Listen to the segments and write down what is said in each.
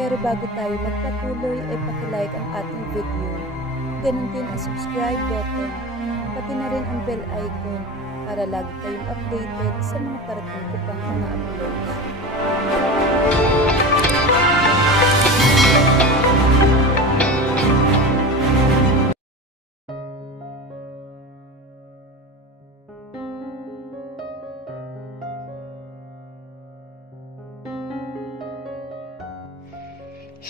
Pero bago tayo magpatuloy ay pakilike ang ating video. Ganun din ang subscribe button, pati na rin ang bell icon para lagi kayong updated sa mga parating ko pang mga uploads.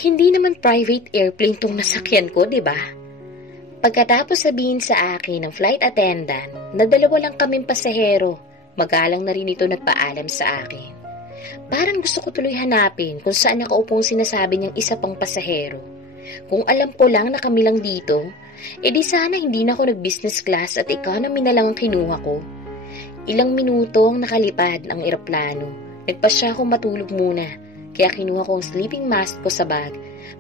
Hindi naman private airplane tong nasakyan ko, di ba? Pagkatapos sabihin sa akin ng flight attendant na dalawa lang kaming pasahero, magalang na rin ito nagpaalam sa akin. Parang gusto ko tuloy hanapin kung saan nakaupong sinasabi niyang isa pang pasahero. Kung alam ko lang na kami lang dito, edi sana hindi na ako nag-business class at economy na lang ang kinuha ko. Ilang minuto ang nakalipad ng eroplano. Nagpasya akong matulog muna. Kaya kinuha ko ang sleeping mask ko sa bag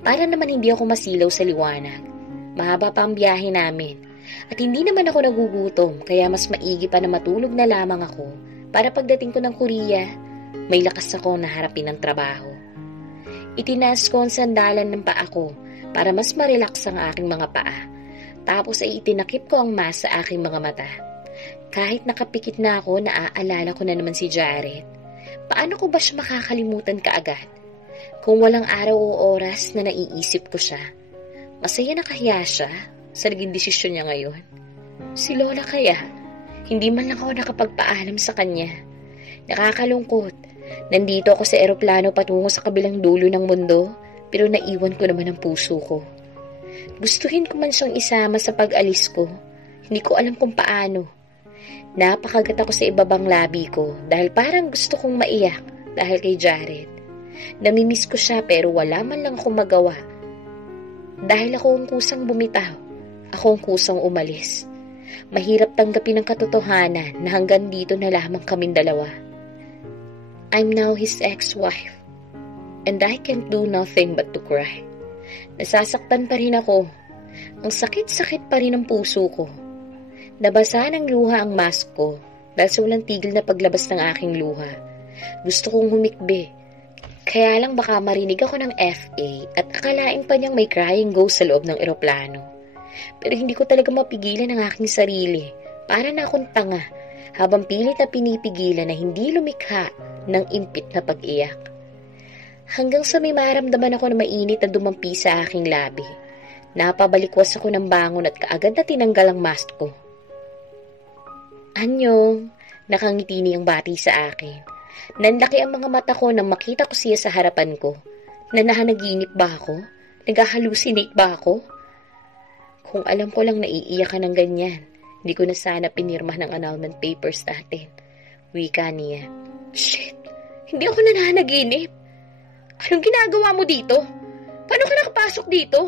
para naman hindi ako masilaw sa liwanag. Mahaba pa ang biyahe namin at hindi naman ako nagugutom kaya mas maigi pa na matulog na lamang ako para pagdating ko ng Korea, may lakas ako na harapin ang trabaho. Itinaas ko ang sandalan ng paa ko para mas ma-relax ang aking mga paa. Tapos ay itinakip ko ang mask sa aking mga mata. Kahit nakapikit na ako, naaalala ko na naman si Jared. Paano ko ba siya makakalimutan kaagad? Kung walang araw o oras na naiisip ko siya, masaya na kaya siya sa naging desisyon niya ngayon? Si Lola kaya? Hindi man lang ako nakapagpaalam sa kanya. Nakakalungkot. Nandito ako sa eroplano patungo sa kabilang dulo ng mundo, pero naiwan ko naman ang puso ko. Gustuhin ko man siyang isama sa pag-alis ko. Hindi ko alam kung paano. Napakagat ako sa ibabang labi ko dahil parang gusto kong maiyak dahil kay Jared. Namimiss ko siya pero wala man lang akong magawa. Dahil ako ang kusang bumitaw, ako ang kusang umalis. Mahirap tanggapin ang katotohanan na hanggang dito na lamang kaming dalawa. I'm now his ex-wife and I can't do nothing but to cry. Nasasaktan pa rin ako. Ang sakit-sakit pa rin ang puso ko. Nabasa ng luha ang mask ko dahil sa walang tigil na paglabas ng aking luha. Gusto kong humikbi. Kaya lang baka marinig ako ng FA at akalain pa niyang may crying ghost sa loob ng eroplano. Pero hindi ko talaga mapigilan ang aking sarili. Para na akong tanga habang pilit na pinipigilan na hindi lumikha ng impit na pag-iyak. Hanggang sa may maramdaman ako na mainit na dumampi sa aking labi. Napabalikwas ako ng bangon at kaagad na tinanggal ang mask ko. Anyong, nakangiti niyang bati sa akin. Nanlaki ang mga mata ko nang makita ko siya sa harapan ko. Nanahanaginip ba ako? Nag-hallucinate ba ako? Kung alam ko lang naiiyak ka ng ganyan, hindi ko na sana pinirma ng annulment papers natin. Wika niya. Shit, hindi ako nanahanaginip. Anong ginagawa mo dito? Paano ka nakapasok dito?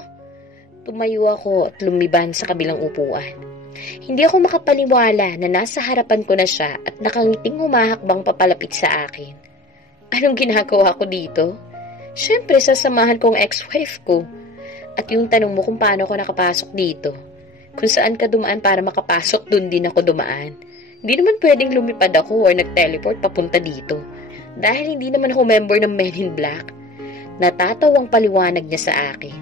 Tumayo ako at lumiban sa kabilang upuan. Hindi ako makapaniwala na nasa harapan ko na siya at nakangiting humahakbang papalapit sa akin. Anong ginagawa ko dito? Siyempre, sasamahan kong ex-wife ko. At yung tanong mo kung paano ako nakapasok dito, kung saan ka dumaan para makapasok, dun din ako dumaan. Hindi naman pwedeng lumipad ako or nag-teleport papunta dito. Dahil hindi naman ako member ng Men in Black. Natatawang paliwanag niya sa akin.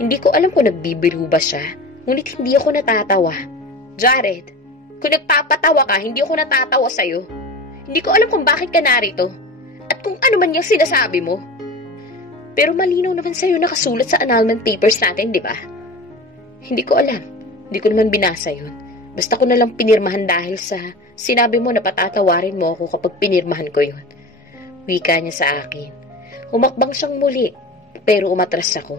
Hindi ko alam kung nagbibiro ba siya, ngunit hindi ako natatawa. Jared, kung nagpapatawa ka, hindi ako natatawa sa'yo. Hindi ko alam kung bakit ka narito at kung ano man yung sinasabi mo. Pero malinaw naman sa'yo nakasulat sa annulment papers natin, di ba? Hindi ko alam. Hindi ko naman binasa yun. Basta ko nalang pinirmahan dahil sa sinabi mo na patatawarin mo ako kapag pinirmahan ko yun. Wika niya sa akin. Humakbang siyang muli, pero umatras ako.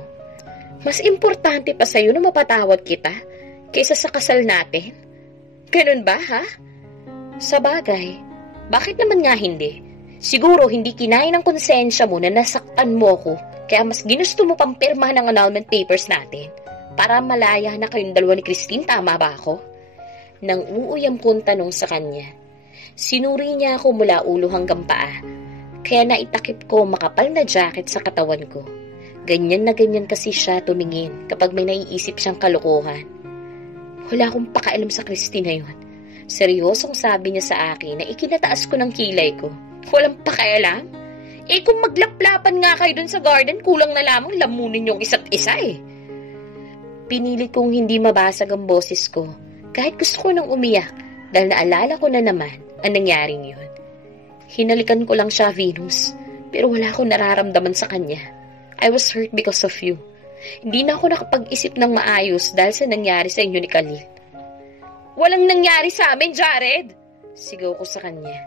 Mas importante pa sa'yo na mapatawad kita kaysa sa kasal natin? Ganun ba, ha? Sa bagay, bakit naman nga hindi? Siguro hindi kinain ng konsensya mo na nasaktan mo ko, kaya mas ginusto mo pang pirmahan ng annulment papers natin para malaya na kayong dalawa ni Christine, tama ba ako? Nang uuyam kong tanong sa kanya. Sinuri niya ako mula ulo hanggang paa, kaya naitakip ko makapal na jacket sa katawan ko. Ganyan na ganyan kasi siya tumingin kapag may naiisip siyang kalokohan. Wala akong pakialam sa Christine na yun. Seryosong sabi niya sa akin na ikinataas ko ng kilay ko. Walang pakialam? Eh kung maglaplapan nga kayo dun sa garden, kulang na lamang lamunin yung isa't isa eh. Pinilit kong hindi mabasag ang boses ko kahit gusto ko nang umiyak dahil naalala ko na naman ang nangyaring yun. Hinalikan ko lang siya, Venus, pero wala akong nararamdaman sa kanya. I was hurt because of you. Hindi na ako nakapag-isip ng maayos dahil sa nangyari sa inyo ni Khalil. Walang nangyari sa amin, Jared! Sigaw ko sa kanya.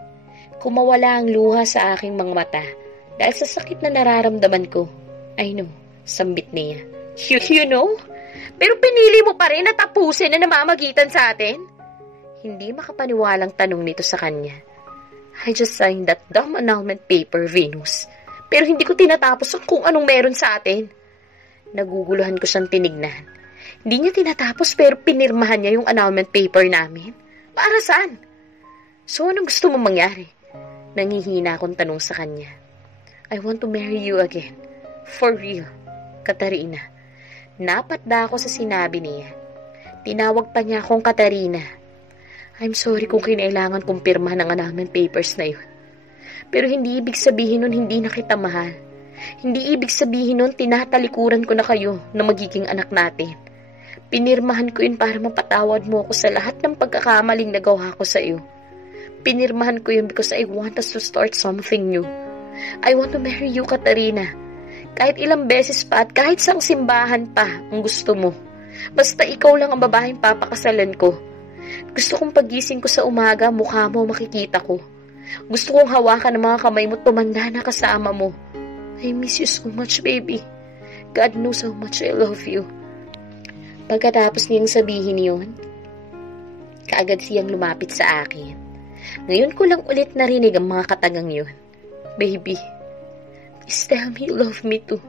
Kumawala ang luha sa aking mga mata dahil sa sakit na nararamdaman ko. I know, sambit niya. You know? Pero pinili mo pa rin na tapusin na namamagitan sa atin? Hindi makapaniwalang tanong nito sa kanya. I just signed that dumb annulment paper, Venus. Pero hindi ko tinatapos kung anong meron sa atin. Naguguluhan ko siyang tinignan. Hindi niya tinatapos pero pinirmahan niya yung annulment paper namin. Para saan? So anong gusto mong mangyari? Nangihina akong tanong sa kanya. I want to marry you again. For real, Katarina. Napatda ako sa sinabi niya. Tinawag pa niya akong Katarina. I'm sorry kung kinailangan kong pirmahan ang annulment papers na yun. Pero hindi ibig sabihin nun hindi na kita mahal. Hindi ibig sabihin nun tinatalikuran ko na kayo na magiging anak natin. Pinirmahan ko yun para mapatawad mo ako sa lahat ng pagkakamaling nagawa ko sa iyo. Pinirmahan ko yun because I want us to start something new. I want to marry you, Katarina. Kahit ilang beses pa at kahit sang simbahan pa ang gusto mo. Basta ikaw lang ang babaeng papakasalan ko. Gusto kong pagising ko sa umaga, mukha mo makikita ko. Gusto kong hawakan ang mga kamay mo at tumanda na kasama mo. I miss you so much, baby. God knows how much I love you. Pagkatapos niyang sabihin yun, kaagad siyang lumapit sa akin. Ngayon ko lang ulit narinig ang mga katagang yun. Baby, please tell me you love me too.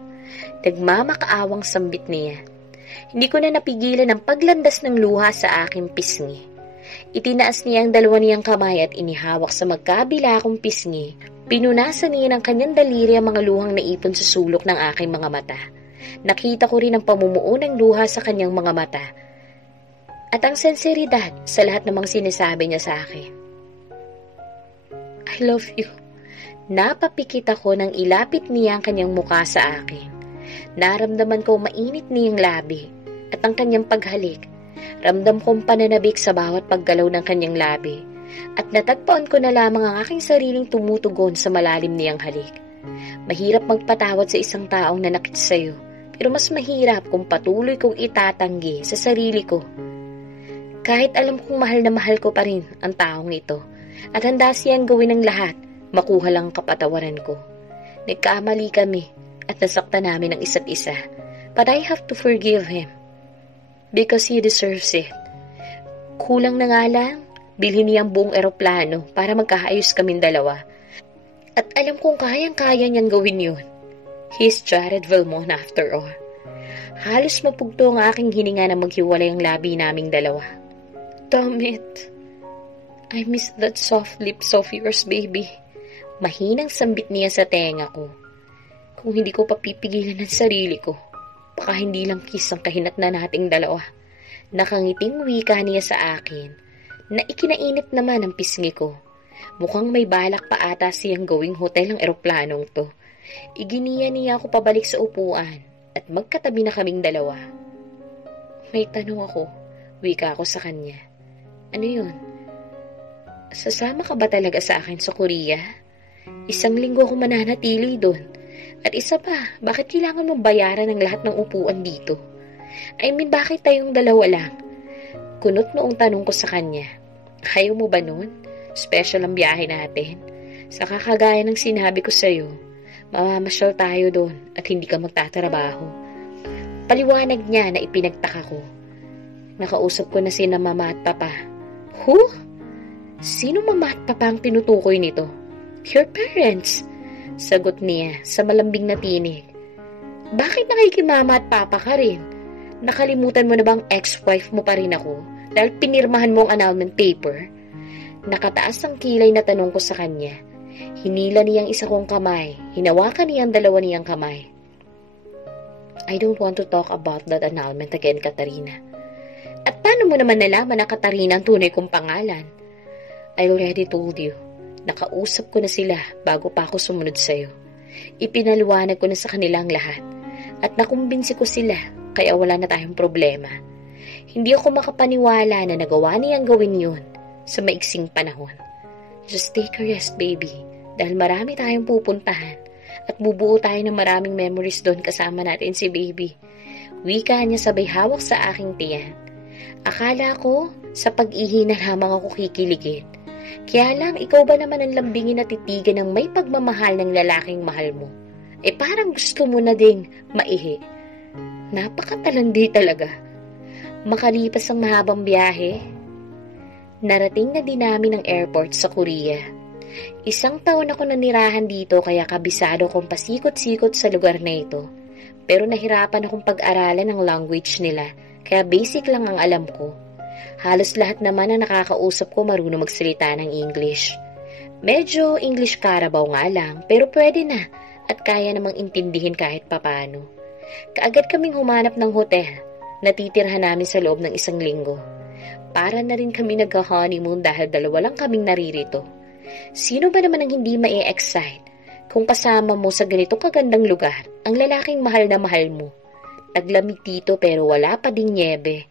Nagmamakaawang sambit niya. Hindi ko na napigilan ang paglandas ng luha sa aking pisngi. Itinaas niya ang dalawa niyang kamay at inihawak sa magkabila kong pisngi. Pinunasan niya ng kanyang daliri ang mga luhang naipon sa sulok ng aking mga mata. Nakita ko rin ang pamumuo ng luha sa kanyang mga mata. At ang senseridad sa lahat ng mga sinasabi niya sa akin. I love you. Napapikit ako nang ilapit niya ang kanyang muka sa akin. Naramdaman ko mainit niyang labi at ang kanyang paghalik. Ramdam kong pananabik sa bawat paggalaw ng kanyang labi. At natagpuan ko na lamang ang aking sariling tumutugon sa malalim niyang halik. Mahirap magpatawad sa isang taong nanakit sa'yo, pero mas mahirap kung patuloy kong itatanggi sa sarili ko. Kahit alam kong mahal na mahal ko pa rin ang taong ito, at handa siyang gawin ang lahat, makuha lang kapatawaran ko. Nagkamali kami, at nasaktan namin ang isa't isa, but I have to forgive him, because he deserves it. Kulang na nga lang, bilhin niya ang buong eroplano para magkaayos kaming dalawa. At alam kong kayang-kaya niyang gawin yun. He's Jared Villamon after all. Halos mapugto ang aking hininga na maghiwalay ang labi naming dalawa. Damn it. I miss that soft lips of yours, baby. Mahinang sambit niya sa tenga ko. Kung hindi ko papipigilan ang sarili ko, baka hindi lang kiss ang kahinatnan nating dalawa. Nakangiting wika niya sa akin na ikinainit naman ang pisngi ko. Mukhang may balak pa ata siyang gawing hotel ang eroplanong to. Iginiya niya ako pabalik sa upuan at magkatabi na kaming dalawa. May tanong ako, wika ako sa kanya. Ano yun? Sasama ka ba talaga sa akin sa Korea? 1 linggo ako mananatili doon. At isa pa, bakit kailangan mong bayaran ang lahat ng upuan dito? I mean, bakit tayong dalawa lang? Kunot noong tanong ko sa kanya. Ayaw mo ba nun? Special ang biyahe natin. Sa kakagaya ng sinabi ko sa'yo, mamamasyal tayo doon at hindi ka magtatrabaho. Paliwanag niya na ipinagtaka ko. Nakausap ko na sina mama at papa. Who? Sino mama at papa ang tinutukoy nito? Your parents. Sagot niya sa malambing na tinig. Bakit nakikimama at papa ka rin? Nakalimutan mo na bang ex-wife mo pa rin ako dahil pinirmahan mo ang annulment paper? Nakataas ang kilay na tanong ko sa kanya. Hinila niyang isa kong kamay. Hinawakan niya ang dalawa niyang kamay. I don't want to talk about that annulment again, Katarina. At paano mo naman nalaman na Katarina ang tunay kong pangalan? I already told you. Nakausap ko na sila bago pa ako sumunod sa'yo. Ipinaliwanag ko na sa kanilang lahat at nakumbinsi ko sila kaya wala na tayong problema. Hindi ako makapaniwala na nagawa niyang gawin yun sa maiksing panahon. Just take a rest, baby, dahil marami tayong pupuntahan at bubuo tayo ng maraming memories doon kasama natin si baby. Wika niya sabay hawak sa aking tiyan. Akala ko sa pag-ihi na lamang ako kikiligin. Kaya lang, ikaw ba naman ang lambingin at titigan ng may pagmamahal ng lalaking mahal mo? Parang gusto mo na ding maihi. Napakatalandi talaga. Makalipas ang mahabang biyahe, narating na din namin ang airport sa Korea. 1 taon ako nanirahan dito kaya kabisado kong pasikot-sikot sa lugar na ito. Pero nahirapan akong pag-aralan ang language nila, kaya basic lang ang alam ko. Halos lahat naman na nakakausap ko marunong magsalita ng English. Medyo English Carabao nga lang, pero pwede na at kaya namang intindihin kahit papano. Kaagad kaming humanap ng hotel, natitirhan namin sa loob ng 1 linggo. Para na rin kami nag-honeymoon dahil 2 lang kaming naririto. Sino ba naman ang hindi ma-excite kung kasama mo sa ganitong kagandang lugar ang lalaking mahal na mahal mo? Naglamig dito pero wala pa ding niebe.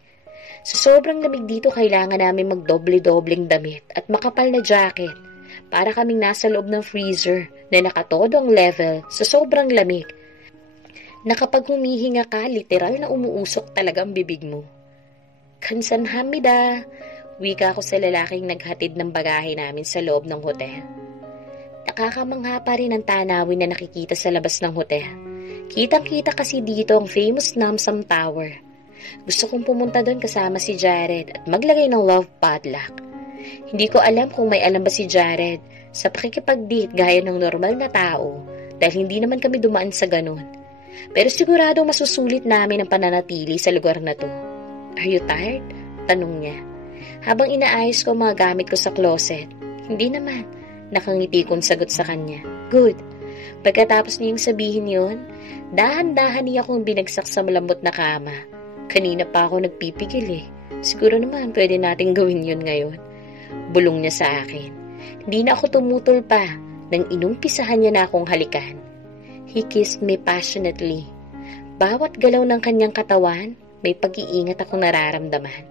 Sa sobrang lamig dito kailangan namin magdoble-dobleng damit at makapal na jacket para kaming nasa loob ng freezer na nakatodo ang level sa sobrang lamig. Na kapag humihinga ka, literal na umuusok talaga ang bibig mo. Kansanhamida, wika ko sa lalaking naghatid ng bagahe namin sa loob ng hotel. Nakakamangha pa rin ang tanawin na nakikita sa labas ng hotel. Kitang-kita kasi dito ang famous Namsam Tower. Gusto kong pumunta doon kasama si Jared at maglagay ng love padlock. Hindi ko alam kung may alam ba si Jared sa pakikipag-date gaya ng normal na tao dahil hindi naman kami dumaan sa ganun. Pero sigurado masusulit namin ang pananatili sa lugar na to. Are you tired? Tanong niya. Habang inaayos ko ang mga gamit ko sa closet. Hindi naman. Nakangiti kong sagot sa kanya. Good. Pagkatapos niyang sabihin yun, dahan-dahan niya akong binagsak sa malambot na kama. Kanina pa ako nagpipigil eh. Siguro naman pwede nating gawin yun ngayon. Bulong niya sa akin. Hindi na ako tumutol pa nang inumpisahan niya na akong halikan. He kissed me passionately. Bawat galaw ng kanyang katawan, may pag-iingat akong nararamdaman.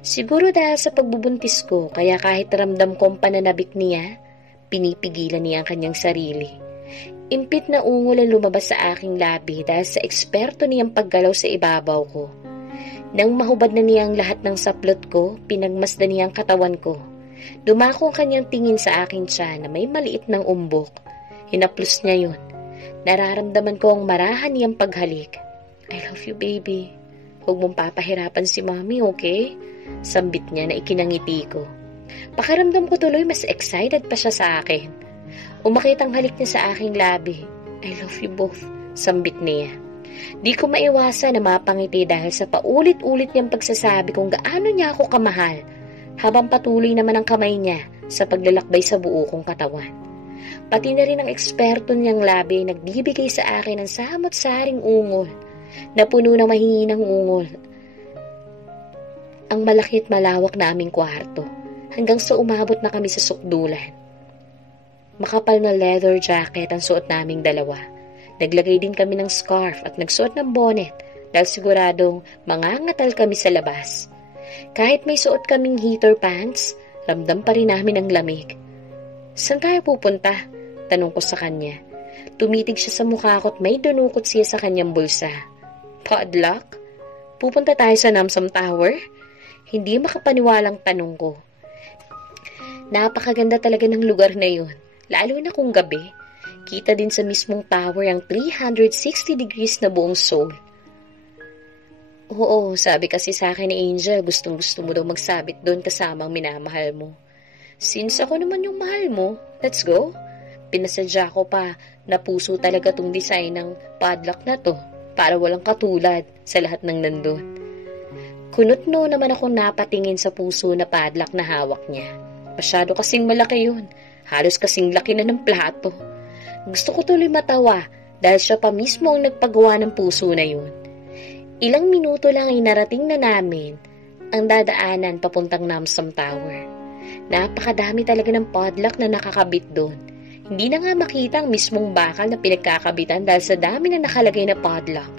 Siguro dahil sa pagbubuntis ko, kaya kahit ramdam kong pananabik niya, pinipigilan niya ang kanyang sarili. Impit na ungol ang lumabas sa aking labi dahil sa eksperto niyang paggalaw sa ibabaw ko. Nang mahubad na niya ang lahat ng saplot ko, pinagmasdan niya ang katawan ko. Dumako ang kanyang tingin sa aking tiyan na may maliit ng umbok. Hinaplos niya yun. Nararamdaman ko ang marahan niyang paghalik. I love you, baby. Huwag mong papahirapan si mommy, okay? Sambit niya na ikinangiti ko. Pakiramdam ko tuloy mas excited pa siya sa akin. Umakit ang halik niya sa aking labi. I love you both, sambit niya. Di ko maiwasan na mapangiti dahil sa paulit-ulit niyang pagsasabi kung gaano niya ako kamahal, habang patuloy naman ang kamay niya sa paglalakbay sa buo kong katawan. Pati na rin ang eksperto niyang labi nagbibigay sa akin ng samot-saring ungol na puno ng mahihinang ungol. Ang malaki at malawak na aming kwarto hanggang sa umabot na kami sa sukdulan. Makapal na leather jacket ang suot naming dalawa. Naglagay din kami ng scarf at nagsuot ng bonnet dahil siguradong mangangatal kami sa labas. Kahit may suot kaming heater pants, ramdam pa rin namin ang lamig. Saan tayo pupunta? Tanong ko sa kanya. Tumitig siya sa mukha ko at may dunukot siya sa kanyang bulsa. Padlock? Pupunta tayo sa Namsam Tower? Hindi makapaniwalang tanong ko. Napakaganda talaga ng lugar na yun, lalo na kung gabi. Kita din sa mismong tower ang 360 degrees na buong Seoul. Oo, sabi kasi sa akin ni Angel, gustong-gusto mo daw magsabit doon kasama ang minamahal mo. Since ako naman yung mahal mo, let's go. Pinasadya ko pa na puso talaga tong design ng padlock na to para walang katulad sa lahat ng nandun. Kunot-no naman akong napatingin sa puso na padlock na hawak niya. Masyado kasing malaki yun. Halos kasing laki na ng plato. Gusto ko tuloy matawa dahil siya pa mismo ang nagpagawa ng puso na yun. Ilang minuto lang ay narating na namin ang dadaanan papuntang Namsam Tower. Napakadami talaga ng padlock na nakakabit doon. Hindi na nga makita ang mismong bakal na pinagkakabitan dahil sa dami na nakalagay na padlock.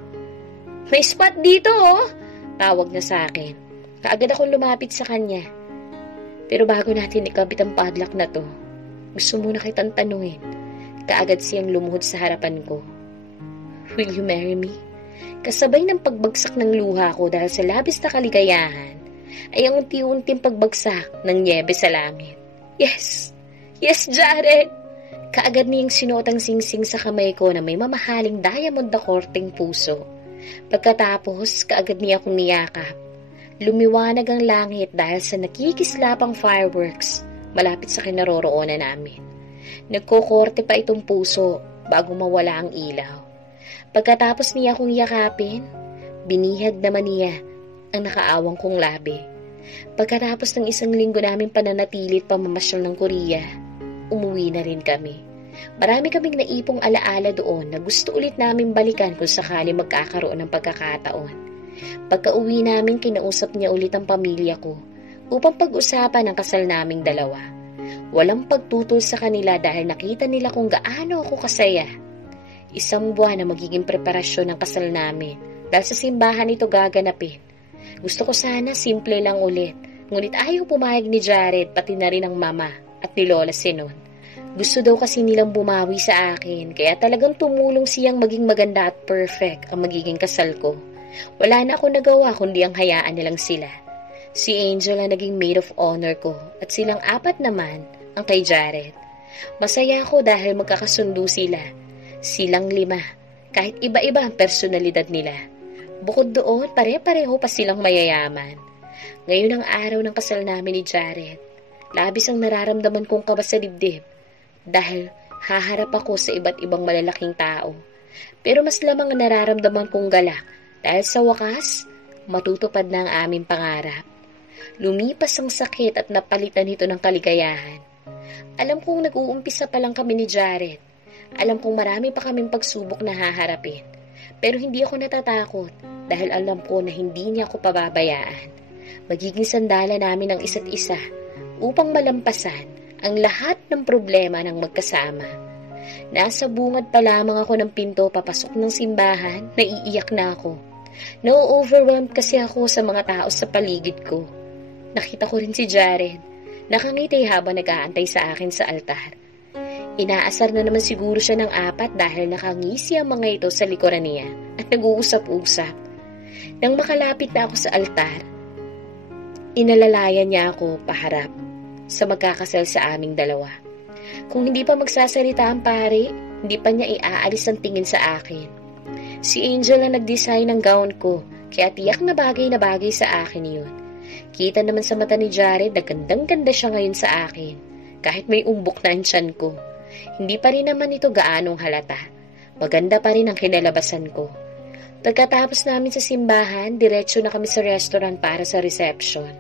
"May spot dito oh!" Tawag na sa akin. Kaagad akong lumapit sa kanya. Pero bago natin ikabit ang padlock na to, gusto muna kitang tanungin. Kaagad siyang lumuhod sa harapan ko. "Will you marry me?" Kasabay ng pagbagsak ng luha ko dahil sa labis na kaligayahan, ay ang unti-unting pagbagsak ng nyebe sa langit. "Yes! Yes, Jared!" Kaagad niyang sinuot ang singsing sa kamay ko na may mamahaling diamond na korteng puso. Pagkatapos, kaagad niya akong niyakap. Lumiwanag ang langit dahil sa nakikislapang fireworks malapit sa kinaroroonan namin. Nagkokorte pa itong puso bago mawala ang ilaw. Pagkatapos niya akong yakapin, binihag naman niya ang nakaawang kong labi. Pagkatapos ng 1 linggo namin pananatilit pamamasyal ng Korea, umuwi na rin kami. Marami kaming naipong alaala doon na gusto ulit namin balikan kung sakali magkakaroon ng pagkakataon. Pagka-uwi namin, kinausap niya ulit ang pamilya ko upang pag-usapan ang kasal naming dalawa. Walang pagtutol sa kanila dahil nakita nila kung gaano ako kasaya. 1 buwan na magiging preparasyon ng kasal namin dahil sa simbahan ito gaganapin. Gusto ko sana simple lang ulit, ngunit ayaw pumayag ni Jared pati na rin ang mama at ni Lola Sinon. Gusto daw kasi nilang bumawi sa akin, kaya talagang tumulong siyang maging maganda at perfect ang magiging kasal ko. Wala na ako nagawa kundi ang hayaan nilang sila. Si Angel ang naging maid of honor ko at silang 4 naman ang kay Jared. Masaya ako dahil magkakasundo sila. Silang 5, kahit iba-iba ang personalidad nila. Bukod doon, pare-pareho pa silang mayayaman. Ngayon ang araw ng kasal namin ni Jared. Labis ang nararamdaman kong kaba sa dibdib dahil haharap ako sa iba't ibang malalaking tao. Pero mas lamang ang nararamdaman kong galak dahil sa wakas, matutupad na ang aming pangarap. Lumipas ang sakit at napalitan ito ng kaligayahan. Alam kong nag-uumpisa pa lang kami ni Jared. Alam kong marami pa kaming pagsubok na haharapin. Pero hindi ako natatakot dahil alam ko na hindi niya ako pababayaan. Magiging sandala namin ang isa't isa upang malampasan ang lahat ng problema ng magkasama. Nasa bungad pa lamang ako ng pinto papasok ng simbahan, naiiyak na ako. Na-overwhelmed kasi ako sa mga tao sa paligid ko. Nakita ko rin si Jared, nakangiti habang nag-aantay sa akin sa altar. Inaasar na naman siguro siya ng 4 dahil nakangisi ang mga ito sa likuran niya at nag-uusap-usap. Nang makalapit na ako sa altar, inalalayan niya ako paharap sa magkakasal sa aming dalawa. Kung hindi pa magsasalita ang pare, hindi pa niya iaalis ang tingin sa akin. Si Angel ang nag-design ng gown ko, kaya tiyak na bagay sa akin yun. Kita naman sa mata ni Jared na gandang-ganda siya ngayon sa akin, kahit may umbok na ang tiyan ko. Hindi pa rin naman ito gaanong halata. Maganda pa rin ang kinalabasan ko. Pagkatapos namin sa simbahan, diretso na kami sa restaurant para sa reception.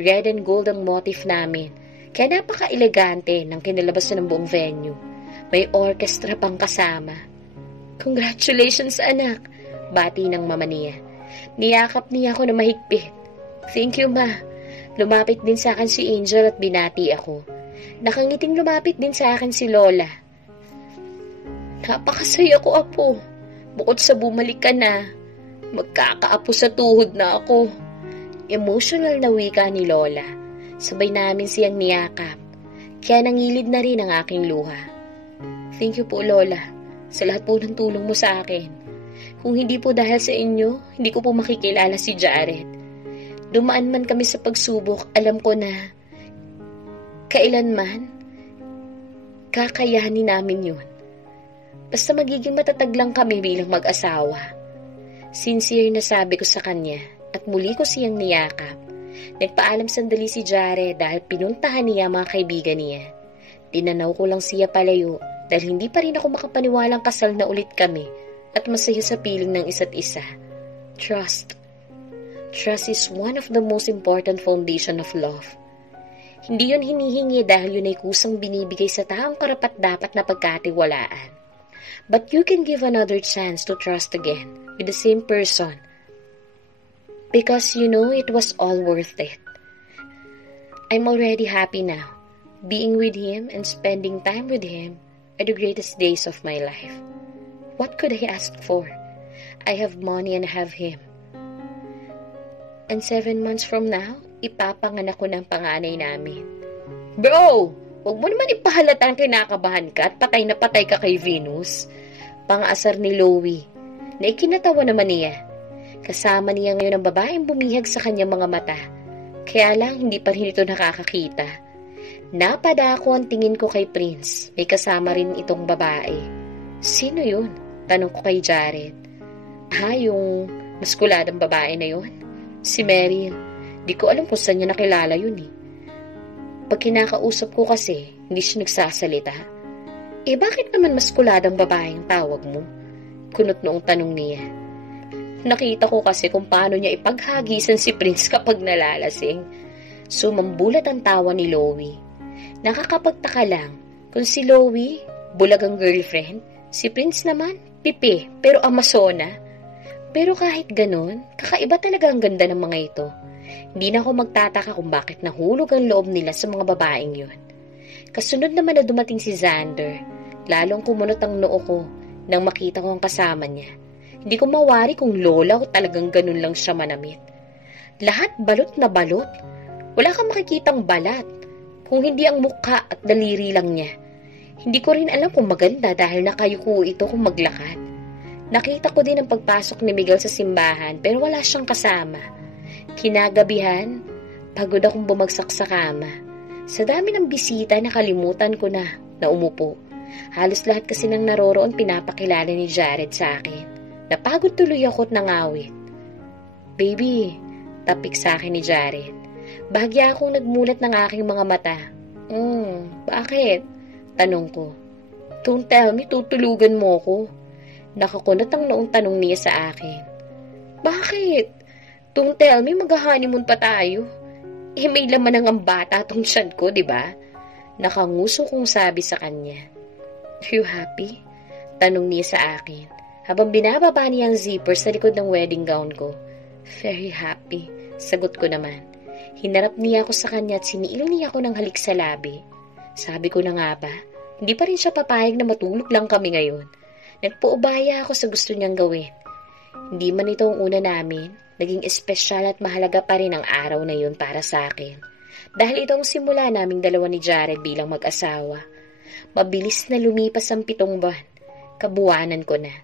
Red and gold ang motif namin, kaya napaka-elegante ng kinalabasan ng buong venue. May orchestra pang kasama. "Congratulations, anak!" bati ng mama niya. Niyakap niya ako na mahigpit. "Thank you, ma." Lumapit din sa akin si Angel at binati ako. Nakangiting lumapit din sa akin si Lola. "Napakasaya ko, apo. Bukod sa bumalik ka na, magkakaapo sa tuhod na ako." Emotional na wika ni Lola. Sabay namin siyang niyakap. Kaya nangilid na rin ang aking luha. "Thank you po, Lola, sa lahat po ng tulong mo sa akin. Kung hindi po dahil sa inyo, hindi ko po makikilala si Jared. Dumaan man kami sa pagsubok, alam ko na kailanman, kakayanin namin yun. Basta magiging matatag lang kami bilang mag-asawa." Sincere na sabi ko sa kanya at muli ko siyang niyakap. Nagpaalam sandali si Jared dahil pinuntahan niya mga kaibigan niya. Tinanaw ko lang siya palayo dahil hindi pa rin ako makapaniwalang kasal na ulit kami at masaya sa piling ng isa't isa. Trust. Trust is one of the most important foundation of love. Hindi yun hinihingi dahil yun ay kusang binibigay sa taong karapat-dapat na pagkatiwalaan. But you can give another chance to trust again with the same person because you know it was all worth it. I'm already happy now. Being with him and spending time with him are the greatest days of my life. What could I ask for? I have money and I have him. And 7 months from now, ipapanganak ko ng panganay namin. Bro! Huwag mo naman ipahalatang kinakabahan ka at patay na patay ka kay Venus. Pang-asar ni Loie, na ikinatawa naman niya. Kasama niya ngayon ang babaeng bumihag sa kanyang mga mata. Kaya lang hindi pa rin ito nakakakita. Napadako ang tingin ko kay Prince. May kasama rin itong babae. Sino yun? Tanong ko kay Jared. Yung maskuladang babae na yun? Si Meryl. Di ko alam kung saan niya nakilala yun eh. Pag kinakausap ko kasi, hindi siya nagsasalita. Bakit naman maskuladang babae ang tawag mo? Kunot noong tanong niya. Nakita ko kasi kung paano niya ipaghagisan si Prince kapag nalalasing. Sumambulat ang tawa ni Loie. Nakakapagtaka lang kung si Loie, bulag ang girlfriend, si Prince naman, pipi, pero amasona. Pero kahit ganun, kakaiba talaga ang ganda ng mga ito. Hindi na ako magtataka kung bakit nahulog ang loob nila sa mga babaeng yun. Kasunod naman na dumating si Xander, lalong kumunot ang noo ko nang makita ko ang kasama niya. Hindi ko mawari kung lola o talagang ganun lang siya manamit. Lahat balot na balot. Wala kang makikitang balat, kung hindi ang mukha at daliri lang niya. Hindi ko rin alam kung maganda dahil nakayuko ito kung maglakad. Nakita ko din ang pagpasok ni Miguel sa simbahan pero wala siyang kasama. Kinagabihan, pagod akong bumagsak sa kama. Sa dami ng bisita, nakalimutan ko na umupo. Halos lahat kasi nang naroroon pinapakilala ni Jared sa akin. Napagod tuloy ako at nangawit. Baby, tapik sa akin ni Jared. Bahagya akong nagmulat ng aking mga mata. Bakit? Tanong ko. Don't tell me, tutulugan mo ko. Nakakunot ang noong tanong niya sa akin. Bakit? Don't tell me, mag-honeymoon pa tayo. May laman ng bata tong tiyan ko, di ba? Nakanguso kong sabi sa kanya. Are you happy? Tanong niya sa akin. Habang binababa niya ang zipper sa likod ng wedding gown ko. Very happy, sagot ko naman. Hinarap niya ako sa kanya at siniilo niya ako ng halik sa labi. Sabi ko na nga ba, hindi pa rin siya papayag na matulog lang kami ngayon. Nagpaubaya ako sa gusto niyang gawin. Hindi man ito ang una namin, naging espesyal at mahalaga pa rin ang araw na yun para sa akin. Dahil ito ang simula naming dalawa ni Jared bilang mag-asawa. Mabilis na lumipas ang 7 buwan. Kabuwanan ko na.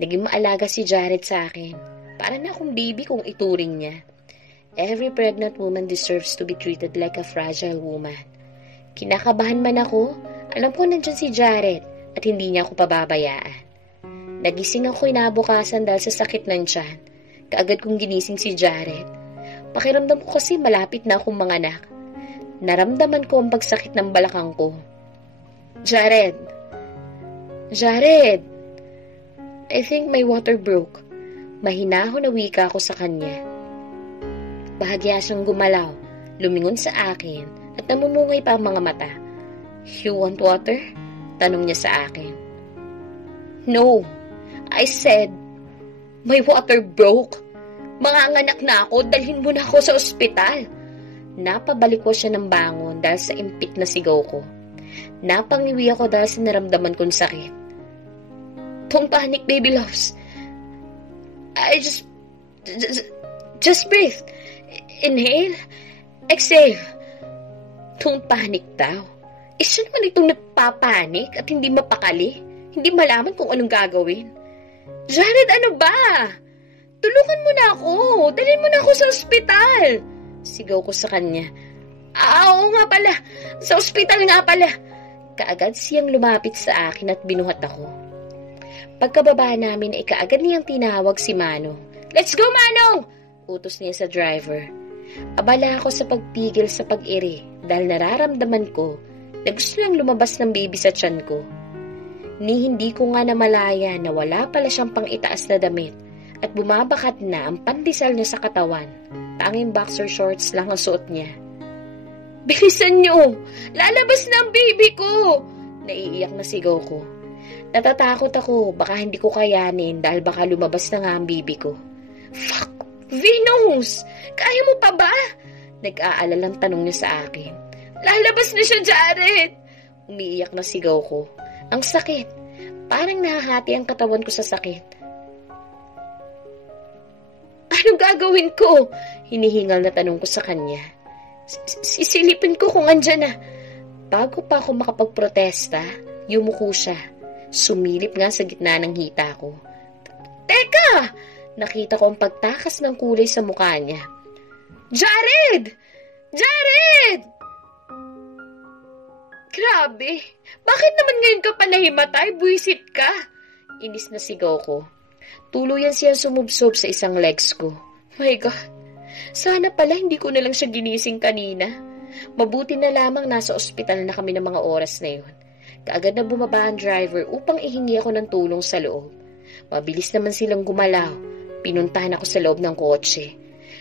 Naging maalaga si Jared sa akin. Para na akong baby kung ituring niya. Every pregnant woman deserves to be treated like a fragile woman. Kinakabahan man ako, alam ko nandyan si Jared at hindi niya ako pababayaan. Nagising ako inabukasan dahil sa sakit ng tiyan. Kaagad kong ginising si Jared. Pakiramdam ko kasi malapit na akong manganak. Naramdaman ko ang pagsakit ng balakang ko. Jared! Jared! I think my water broke. Mahinahon na wika ako sa kanya. Bahagya siyang gumalaw, lumingon sa akin at namumungay pa ang mga mata. You want water? Tanong niya sa akin. No, I said, my water broke. Manganganak na ako, dalhin mo na ako sa ospital. Napabalik ko siya ng bangon dahil sa impit na sigaw ko. Napangiwi ako dahil sa naramdaman kong sakit. Don't panic, baby loves. I just breathe. Inhale, exhale. Don't panic daw. Isa naman itong nagpapanik at hindi mapakali. Hindi malaman kung anong gagawin. Jared, ano ba? Tulungan mo na ako. Dalhin mo na ako sa ospital. Sigaw ko sa kanya. Oo nga pala. Sa ospital nga pala. Kaagad siyang lumapit sa akin at binuhat ako. Pagkababa namin ay kaagad niyang tinawag si Manong. Let's go, Manong! Utos niya sa driver. Abala ako sa pagpigil sa pag-iri dahil nararamdaman ko na gusto lang lumabas ng baby sa tiyan ko. Ni hindi ko nga namalaya na wala pala siyang pang-itaas na damit at bumabakat na ang pandesal niya sa katawan. Tanging boxer shorts lang ang suot niya. Bilisan niyo! Lalabas na ang baby ko! Naiiyak na sigaw ko. Natatakot ako, baka hindi ko kayanin dahil baka lumabas na nga ang baby ko. Fuck! Venus! Kaya mo pa ba? Nag-aalalang tanong niya sa akin. Lalabas na siya, Jared! Umiiyak na sigaw ko. Ang sakit. Parang nahahati ang katawan ko sa sakit. Anong gagawin ko? Hinihingal na tanong ko sa kanya. Sisilipin ko kung andyan na. Bago pa ako makapagprotesta, yumuko siya. Sumilip nga sa gitna ng hita ko. Teka! Nakita ko ang pagtakas ng kulay sa mukha niya. Jared! Jared! Grabe! Bakit naman ngayon ka pa nahimatay? Buwisit ka! Inis na sigaw ko. Tuluyan siya sumubsob sa isang legs ko. My God! Sana pala hindi ko na lang siya ginising kanina. Mabuti na lamang nasa ospital na kami ng mga oras na yun. Kaagad na bumaba ang driver upang ihingi ako ng tulong sa loob. Mabilis naman silang gumalaw. Pinuntahan ako sa loob ng kotse.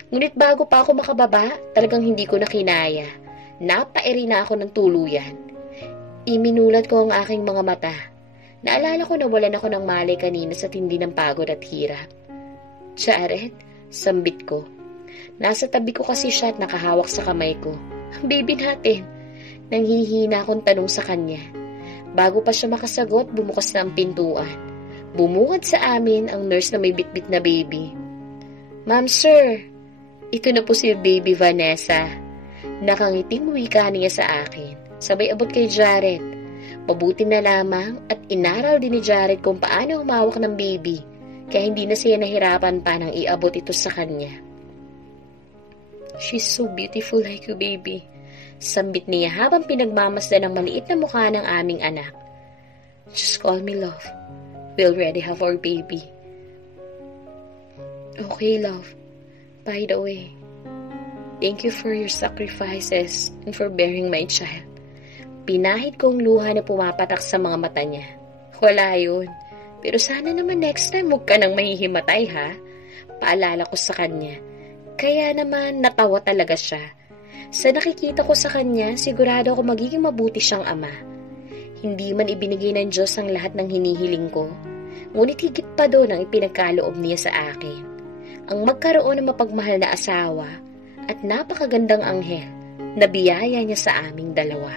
Ngunit bago pa ako makababa, talagang hindi ko na kinaya. Napairi na ako ng tuluyan. Iminulat ko ang aking mga mata. Naalala ko na walan ako ng malay kanina sa tindi ng pagod at hirap. Jared, sambit ko. Nasa tabi ko kasi siya at nakahawak sa kamay ko. Baby natin. Nanghihina akong tanong sa kanya. Bago pa siya makasagot, bumukas na ang pintuan. Bumungad sa amin ang nurse na may bitbit na baby. Ma'am, sir. Ito na po si baby Vanessa. Nakangiting wika niya sa akin. Sabay abot kay Jared. Mabuti na lamang at inaral din ni Jared kung paano humawak ng baby. Kaya hindi na siya nahirapan pa nang iabot ito sa kanya. She's so beautiful like you, baby. Sambit niya habang pinagmamasdan ang maliit na mukha ng aming anak. Just call me love. We already have our baby. Okay, love. By the way, thank you for your sacrifices and for bearing my child. Pinahid kong luha na pumapatak sa mga mata niya. Wala yun. Pero sana naman next time huwag ka nang mahihimatay, ha? Paalala ko sa kanya. Kaya naman natawa talaga siya. Sa nakikita ko sa kanya, sigurado ako magiging mabuti siyang ama. Hindi man ibinigay ng Diyos ang lahat ng hinihiling ko, ngunit higit pa doon ang ipinagkaloob niya sa akin. Ang magkaroon ng mapagmahal na asawa at napakagandang anghel na biyaya niya sa aming dalawa.